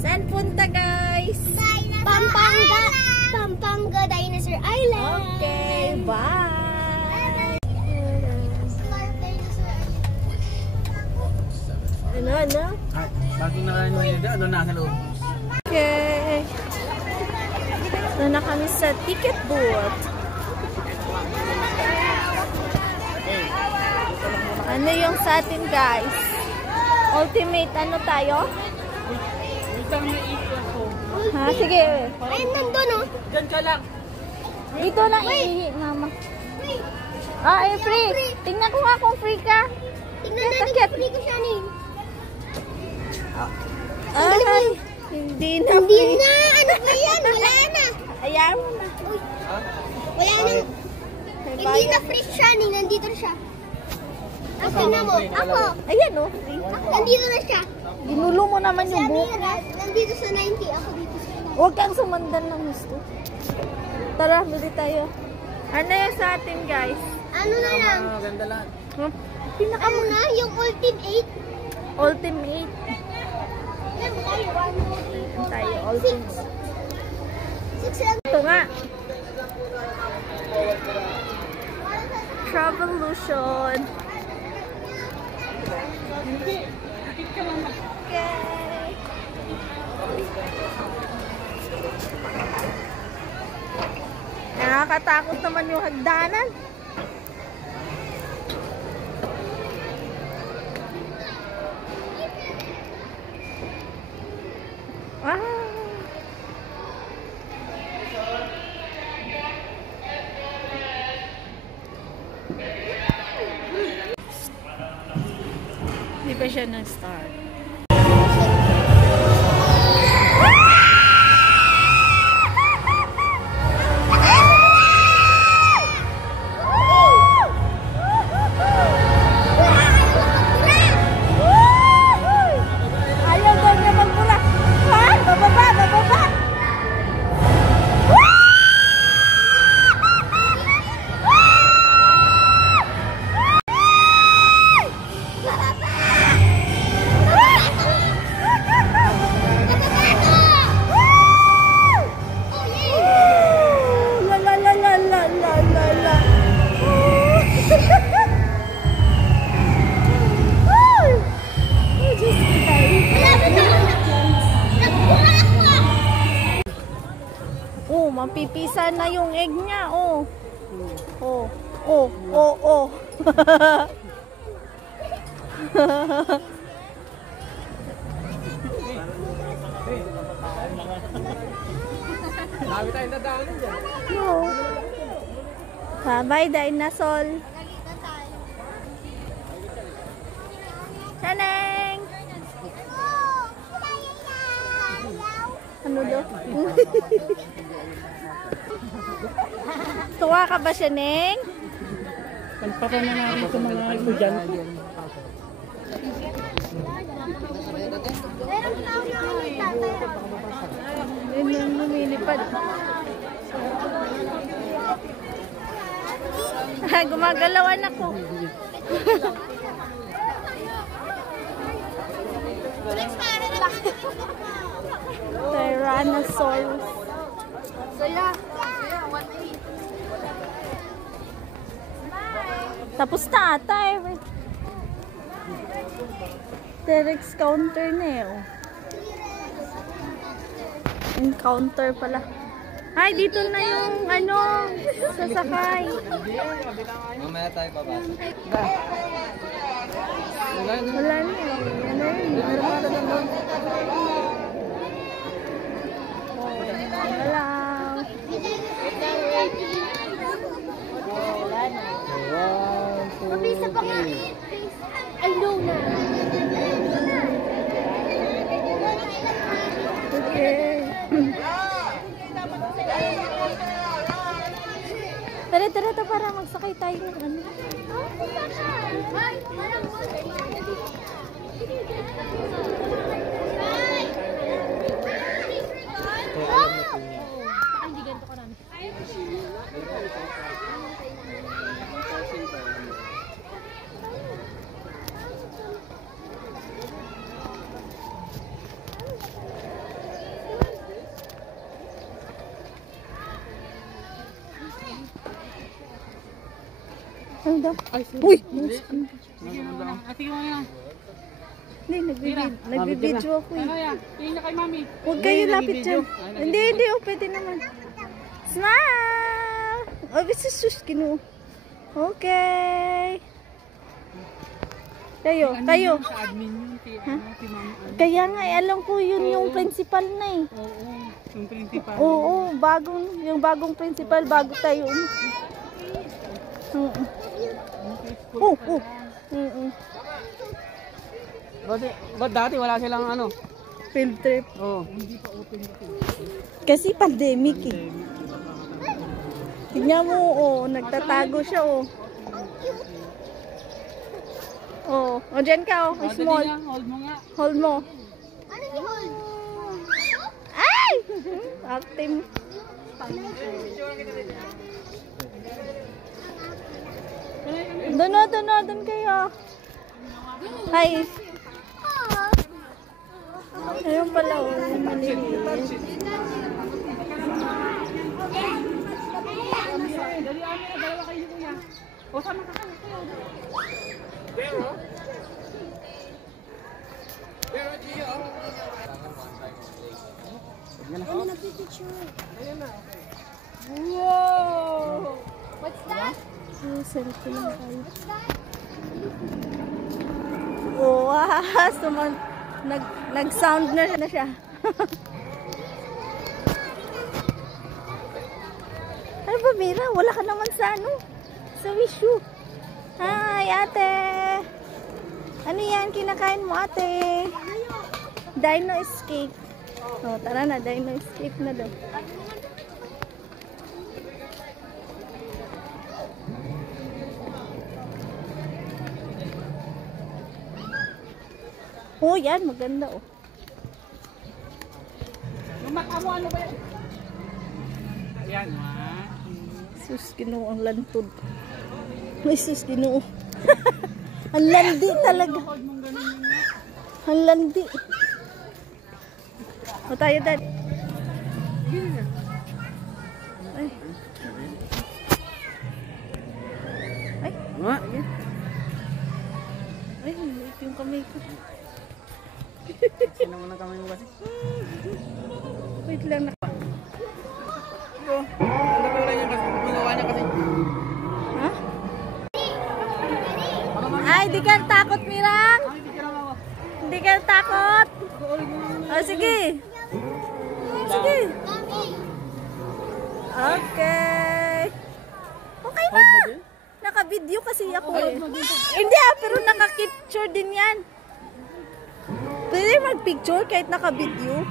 Saan punta, guys? Pampanga. Pampanga Dinosaur Island. Okay, bye. Ano? Bagong nakain mo yun, ano nasa loob? Okay. Doon na kami sa ticket booth. Ano yung sa atin, guys? Ultimate ano tayo? Utang na ito ako. Ha? Sige. Ay, nandun oh. Diyan ka lang. Dito lang iihi, mama. Ah, free. Tingnan ko nga kung free ka. Tingnan natin kung free ko siya ni. Ay, hindi na Hindi free. na! Ano ba yan? Wala na! Ayaw mo na. Wala na. Hindi na free siya ni. Nandito na siya. Tapos tingnan mo. Ako. Ayan oh, free. Nandito na siya. Ginulo mo naman yung Sabi buhok. niya, nandito sa 90. Ako dito sa 90. Huwag kang sumundan ng gusto. Tara, bili tayo. Ano yung sa atin, guys? Ano na lang? Maganda lahat. Ano na? Yung ultimate? Ultimate. Yan, tayo. 1, 2, 3, 4, Tayo, 5, ultimate. 6 lang. Ito nga. Travolution. Okay. Nakakatakot naman yung hagdanan. Wow. Hindi pa siya nag-start. Ayaw daw niya magmula. Ha? Bababa! Bababa! La la la la la la la la. Oh, mapipisa na yung egg niya, oh. Oh, oh, oh, oh. Dami tayong dadaanan dyan. No. Bye, dinosaur. Chaneng! Ano daw? Tuwa ka ba, Chaneng? Pagpapay na natin sa mga estudyante. Ayun, lumilipad. Gumagalawan ako. Tyrannosaurus. Tapos na ata eh. T-Rex counter na eh. Oh. Encounter pala. Ay, dito na yung ano, sasakay. Mamaya tayo papasok. Wala na eh. Ano yun? Wala. Mabisa pa nga. I know na. Okay. Tara, para magsakay tayo ng ano. Hindi ganito ka namin. Ano daw? Ay, sorry. Uy! Sige mo lang. Sige mo lang. Hindi, nagbibidyo ako eh. Ano yan? Tingin na kay mami. Huwag kayo lapit dyan. Hindi, oh, pwede naman. Smile! Oh, sus, kinu. Okay. Kayo. Sa admin yun. Si mami. Kaya nga, alam ko yun yung principal na eh. Oo. Yung principal. Oo, yung bagong principal, bago tayo. Oo. Ba't dati wala silang ano? Field trip. Oo. Kasi pandemic eh. Tignan mo, nagtatago siya dyan ka small. Hold mo nga. Hold mo. Ano yung hold? Ay! Active. Doon kayo. Hi. Ayun pala, maliliit. Dali amin na dalawa kayo kuya. O sama ka kayo. Ano nagpipicture? Wow! What's that? Selfie lang tayo. What's that? Wow! Nag-sound na siya. Ano ba, Mira? Wala ka naman sa sa wish you. Hi, ate. Ano yan? Kinakain mo, ate? Dino escape. Tara na. Dino escape na daw. Yan. Maganda, Lumaka mo ano ba yan? Ayan, Sus, Ginoo, ang lantod. May sus, Ginoo. Ang landi talaga. Ang landi. Tayo, Dad. Ay. Ay, maliit yung kamay ko. Sino mo na kamay mo kasi? Wait lang na. Ito. Ang dapura niya kasi. Ginawa niya kasi. Ha? Ay, di ka takot, Mirang. Hindi ka lang ako. Hindi ka takot. Sige. Sige. Okay. Okay na. Naka-video kasi ako eh. Hindi pero naka-capture din yan. Pwede mag-picture kahit naka-video.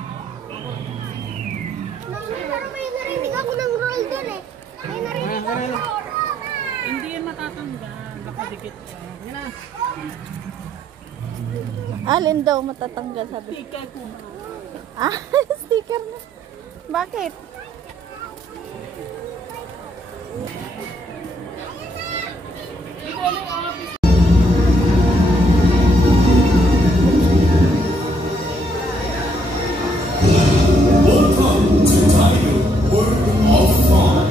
Parang may narinig ako ng roll doon eh. May narinig ako ng roll. Hindi yan matatanggal. Nakadikit. Yan na. Alin daw matatanggal sabi. Sticker ko. Sticker na. Bakit? Welcome to Tiny World of Fun.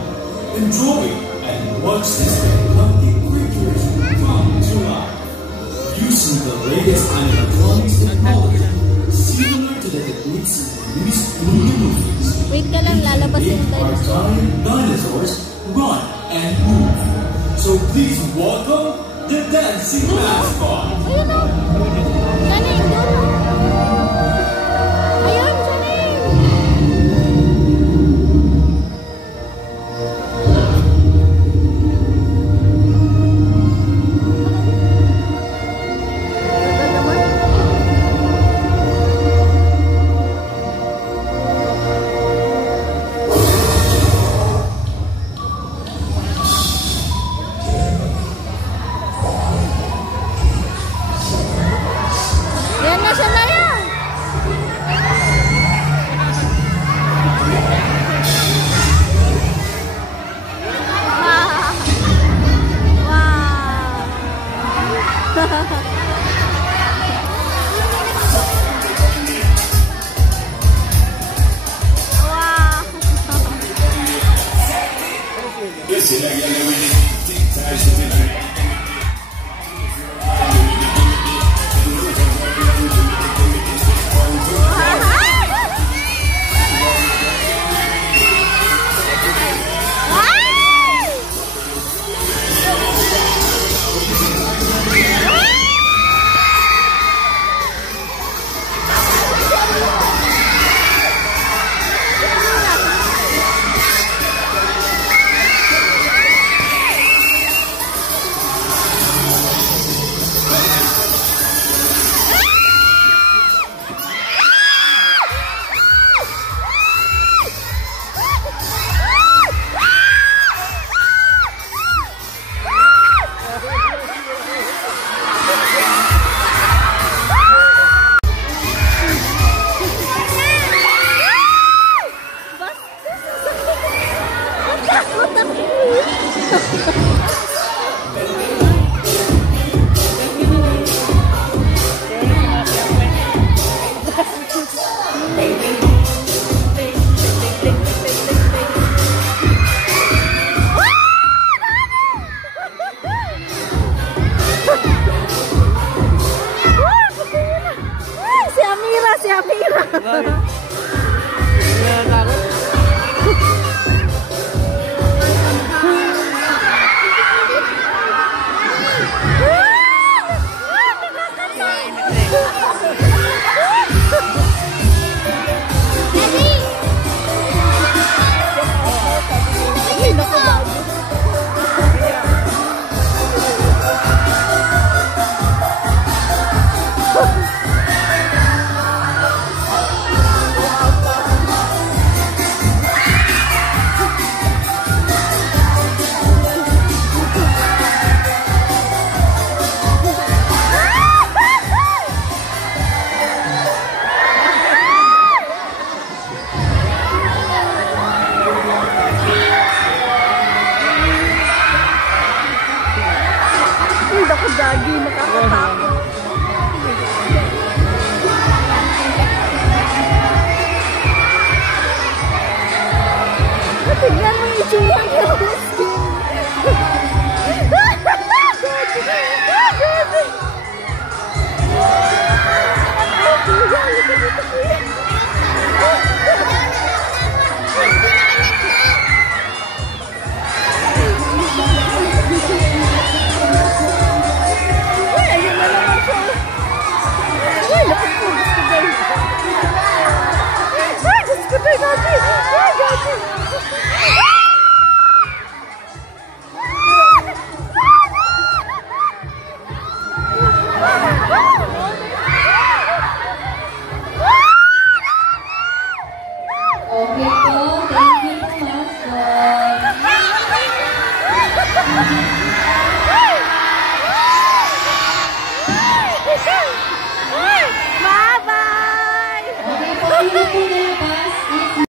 Enjoy and watch these fantastic creatures come to life. Using the latest animatronics technology, similar to the techniques used in the movies. Wait ka lang, lalabas yung Our dinosaur. giant dinosaurs run and move. So please welcome the dancing mascot. Ayun o. Galing, doon o. Ayun, galing. Tagal naman.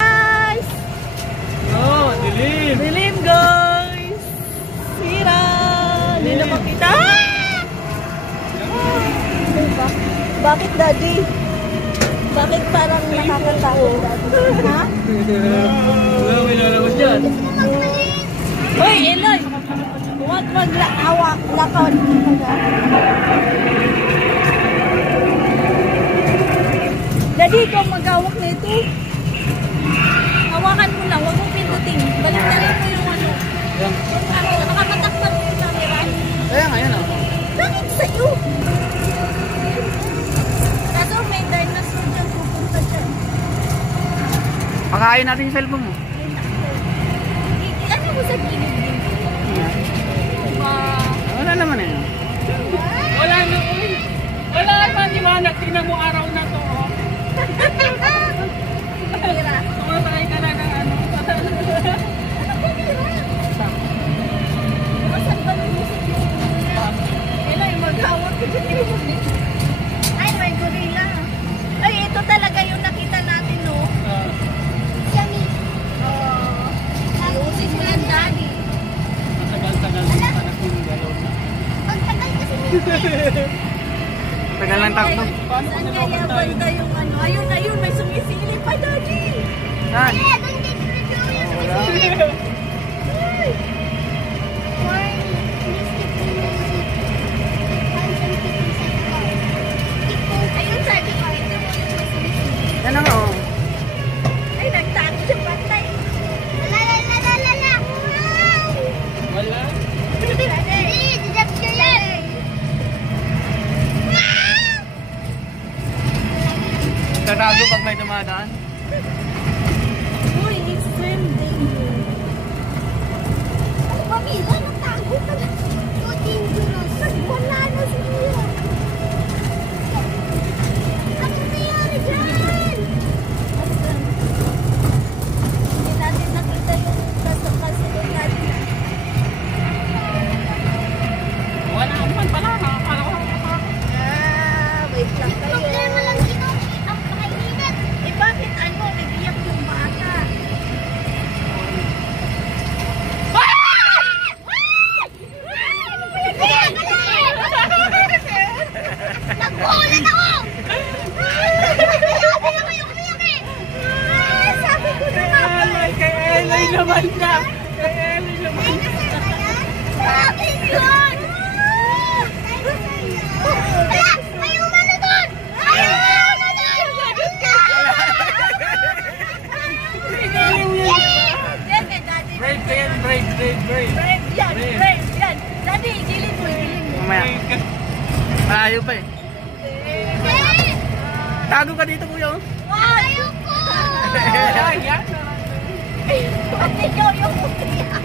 Guys! Oh, dilim. Dilim guys! Sira! Hindi na makita. Bakit daddy? Bakit parang nakakatakot? Ha? Wala, may lalabas dyan. Hoy, Eloy! Huwag maglakawak. Lakon. Daddy, ikaw mag-hawak na ito. Hawakan mo lang. Huwag mong pindutin. Baliktarin mo yung ano. Nakakatakpan mo yung camera. Kaya nga yan, Bakit sa'yo? Kaso may dinosaur dyan pupunta dyan. Pakain natin yung cellphone mo. Ano mo sa gilid din? Wala naman eh. Wala na, uy. Wala naman, Iwanak. Tingnan mo araw na to, oh. Tira. Sumasakay ka na ng ano. Masan ba ng music yung Eloy, maghawak ko dyan. Ay, may gorilla. Ay, ito talaga yung nakita natin, no? Yummy. Ayusin mo yan, daddy. Tagal-tagal pa na yung galaw na. Ang tagal kasi nito. Tagal ng takbo. Saan kaya banda yung ano? Ayun, ayun, may sumisilip pa, daddy. Saan? Kaya, doon dito na daw yung sumisilip. Ay, Why? Mystic music. ayun, sabi ko, ito mo yung may sumisilip. Yan na nga, oh. Ay, nagtago siya patay. La la la la la la. Wala. Hindi, deduction yan. Tatago pag may dumadaan. Uy, extreme danger. Ano ba, Mila? Nagtago ka na. So dangerous. Wala na siya. Ano nangyari dyan? Hindi natin nakita yung kasunod natin. Wala naman pala. Nakakala ko. Wait lang kayo. Problema lang dito. Ang pakainit. Eh bakit ano, nag-iyak yung bata? Nagbuulan ako! Sabi ko na Kay Elay naman niya. Kay Elay naman. Bakit yun? Ala! Ayaw mo na doon! Ayaw mo na doon! Yan kay daddy. Brave ka yan, brave. Brave yan, brave yan. Daddy, gilid mo, gilid mo. Mamaya. Malayo pa eh. Tago ka dito, kuya. Ayaw ko! Yan. Ba't ikaw yung umiyak?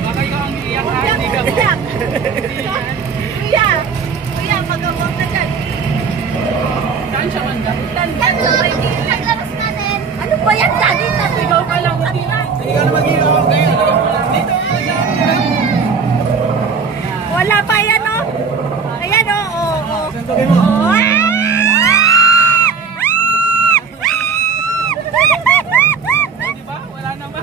Baka ikaw ang iiyak ha, Umiyak, hindi ka mo. umiyak. Hindi yan. Kuya, magawag na dyan. Saan siya banda? Tandaan sa may gilid. Paglabas natin. Ano ba yan, daddy? Ikaw pa lang. Hindi ka na mag-iiyak ngayon. Dito. Wala pa yan, oh. Ayan, oh. Suntukin mo. Diba? Wala naman.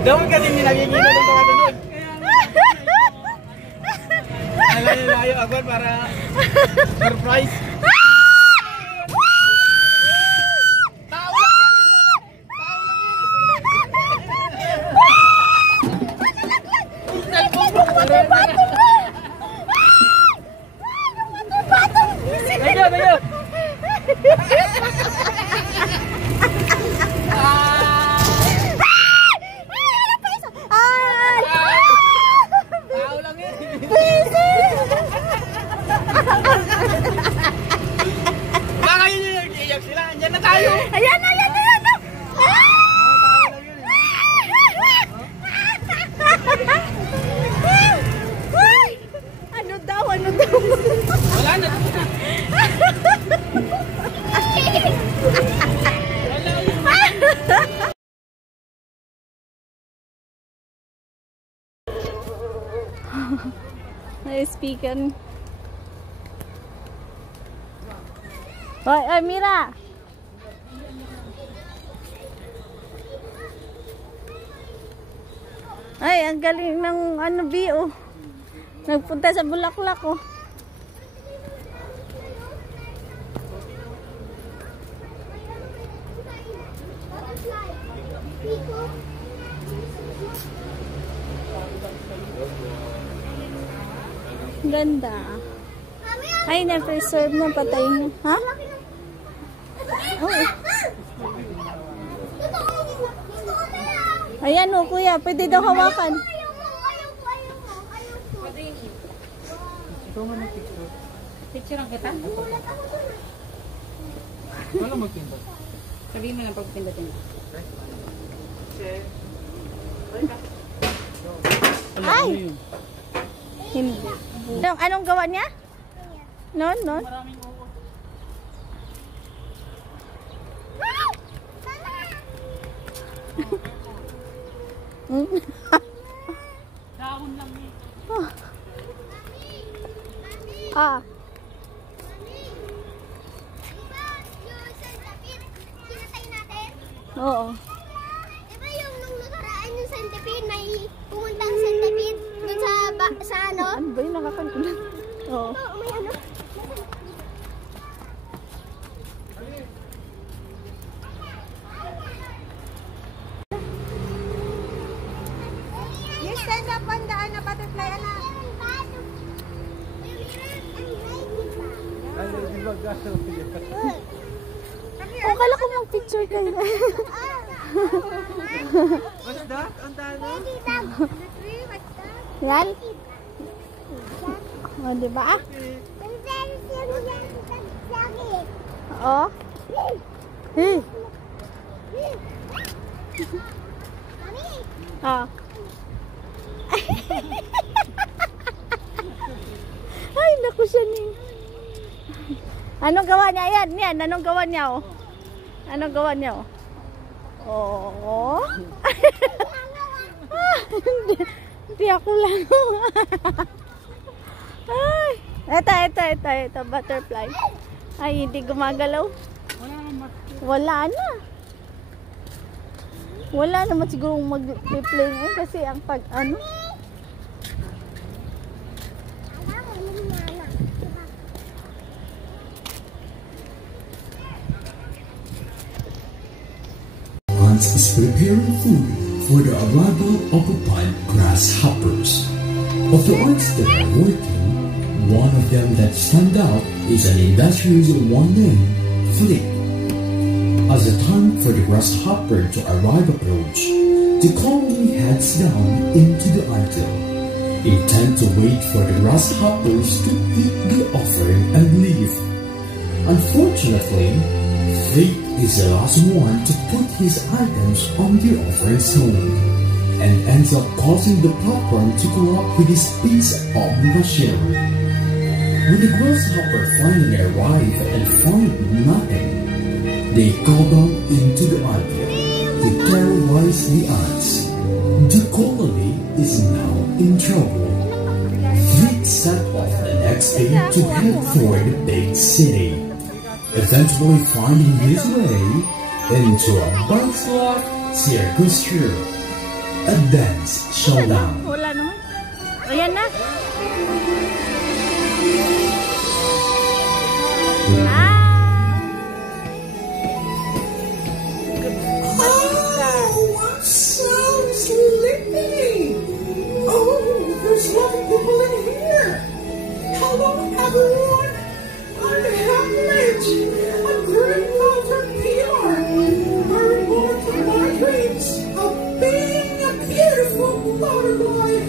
Dapat kasi hindi nakikita ng mga sunod. Layo agad para surprise. Tao lang yan. Ayo. Tao lang yan. Baka yun yung nag-iiyak sila. Andyan na tayo. Ayan na. Ano daw? Wala na. Speaker. Oy, oy, Mira. Ay, ang galing ng ano, Bio. Nagpunta sa Bulaklak, oh. Ganda. Ay, na-preserve na, patay na. Ha? Oh. Ayan, oh, kuya. Pwede daw hawakan. Ikaw nga mag-picture. Picture ang kita? Wala mag-pindot. Sabihin mo lang pag-pindotin mo. Ay! Hindi. Anong gawa niya? Non, non? Maraming oo. Dahon lang eh. Ah. Oo. Diba yung nung nakaraan yung centipede, may pumuntang centipede dun sa ano? Ano ba yung nakakagulat? Oo. Oo, may ano? You stand up on the ano, butterfly, anak. Oh, kala ko mag-picture kayo. What's that? Ang dano? Yan. O, diba? Oo. Hey. Ah. Ay, naku siya ni. Anong gawa niya? Yan, yan. Anong gawa niya, oh? Anong gawa niya, oh? Oo. Hindi ako lang. Ay. Ito, butterfly. Ay, hindi gumagalaw. Wala naman maski. Wala na. Wala naman siguro mag-play ngayon kasi ang pag ano. Ants is preparing food for the arrival of the pied grasshoppers. Of the ants that are working, one of them that stand out is an industrious one named Flick. As the time for the grasshopper to arrive approach, the colony heads down into the anthill, intent to wait for the grasshoppers to eat the offering and leave. Unfortunately, Flick is the last one to put his items on the offering stone, and ends up causing the platform to go up with his piece of machinery. When the grasshopper finally arrive and find nothing, they go down into the anthill to terrorize the ants. The colony is now in trouble. Flick set off the next day to head for the big city, eventually finding his way into a Bugslife circus show, a dance showdown. Wala naman. Ayan na. Sounds sleepy. Oh, there's a lot of people in here. Hello, everyone. I'm Hamlet, a grandmother Pilar. I reborn from my dreams of being a beautiful butterfly.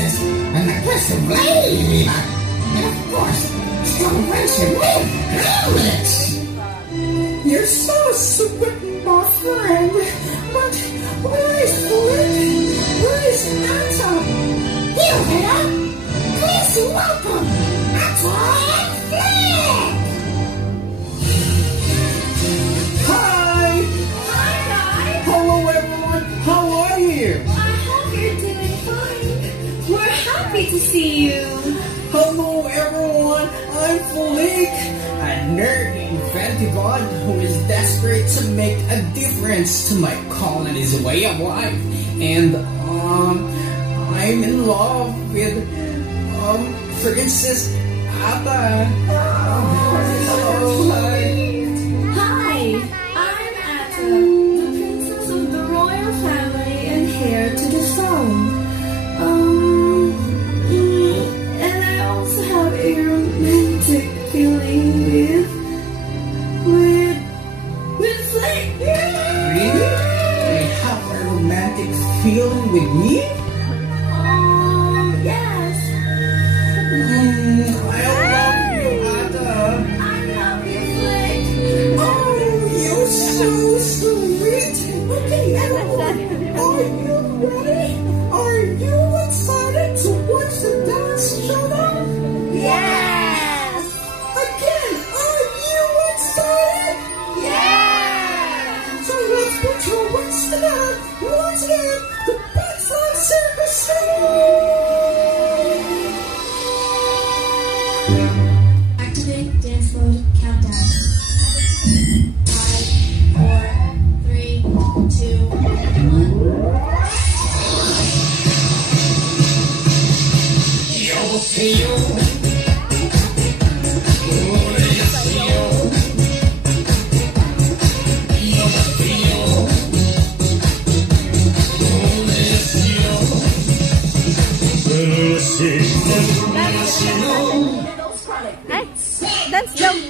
princess, an aggressive lady, and of course, strong friendship with Hamlet. You're so sweet, my friend, but where is Flint? Where is Atta? Here, Anna! Please welcome Atta and Flint! Hi! Hi. Hello, everyone! How are you? I hope you're doing fine. We're happy to see you. Hello, everyone! I'm Flick, a nerdy vanguard who is desperate to make a difference to my colony's way of life. And, I'm in love with, Princess Atta. Hi, I'm Atta, the princess of the royal family and heir to the throne. And I also have a romantic feeling with Flint. Really? You have a romantic feeling with me? Yes. I love you, Atta. I love you, Flint. Oh, you're so sweet. Okay, everyone, are you ready? Are you excited to watch the dance showdown? Yes! Again, are you excited? Yes! So let's put your wits together once again to Backside Circus Show! Activate dance mode countdown. 5, 4, 3, 2, 1. Dance daw.